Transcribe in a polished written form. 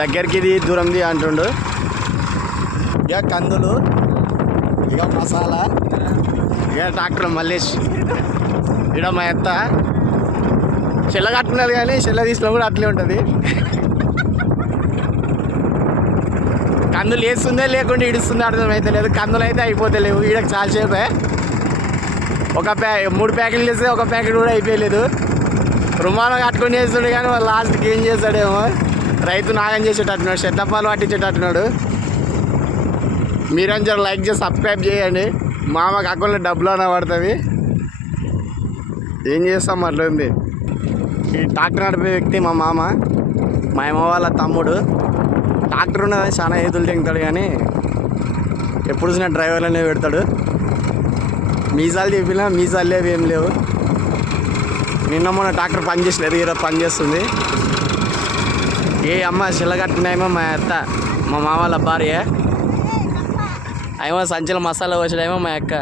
దగ్గరికి ఇది దూరంది అంటుండు. ఇక కందులు, ఇక మసాలా, ఇక డాక్టర్ మల్లేష్, ఇక మా ఎత్త చెల్ల కట్టుకున్నది కానీ చెల్ల తీసిన కూడా అట్లే ఉంటుంది. కందులు వేస్తుందే లేకుంటే ఇడుస్తుందే అర్థమైతే లేదు. కందులు అయితే అయిపోతలేవు. ఈడకి చాలాసేపే ఒక 3 ప్యాకెట్లు వేస్తే ఒక ప్యాకెట్ కూడా అయిపోయలేదు. రుమాలు కట్టుకొని వేస్తుండే కానీ వాళ్ళు లాస్ట్కి ఏం చేస్తాడేమో. రైతు నాగం చేసేటట్టున్నాడు, చెత్తపాలు పట్టించేటట్టున్నాడు. మీరందరూ లైక్ చేసి సబ్స్క్రైబ్ చేయండి. మామకు అకౌంట్లో డబ్బులు అన్న పడుతుంది. ఏం చేస్తాం అట్లా ఉంది. ఈ ట్రాక్టర్ నడిపే వ్యక్తి మా మామ, మా అమ్మ వాళ్ళ తమ్ముడు. ట్రాక్టర్ ఉన్నదని చాలా ఏదులు తెంగుతాడు కానీ ఎప్పుడు చూసినా డ్రైవర్లనే పెడతాడు. మీసాలు చెప్పినా మీసాలు లేవు, ఏం లేవు. నిన్న మొన్న ట్రాక్టర్ పని చేసలేదు, ఈరోజు పని చేస్తుంది. ఏ అమ్మ చిల్ల కట్టుకున్నాయేమో మా అత్త, మా మామ వాళ్ళ భార్య. ఏమో సంచిలో మసాలా వచ్చాడేమో మా అక్క.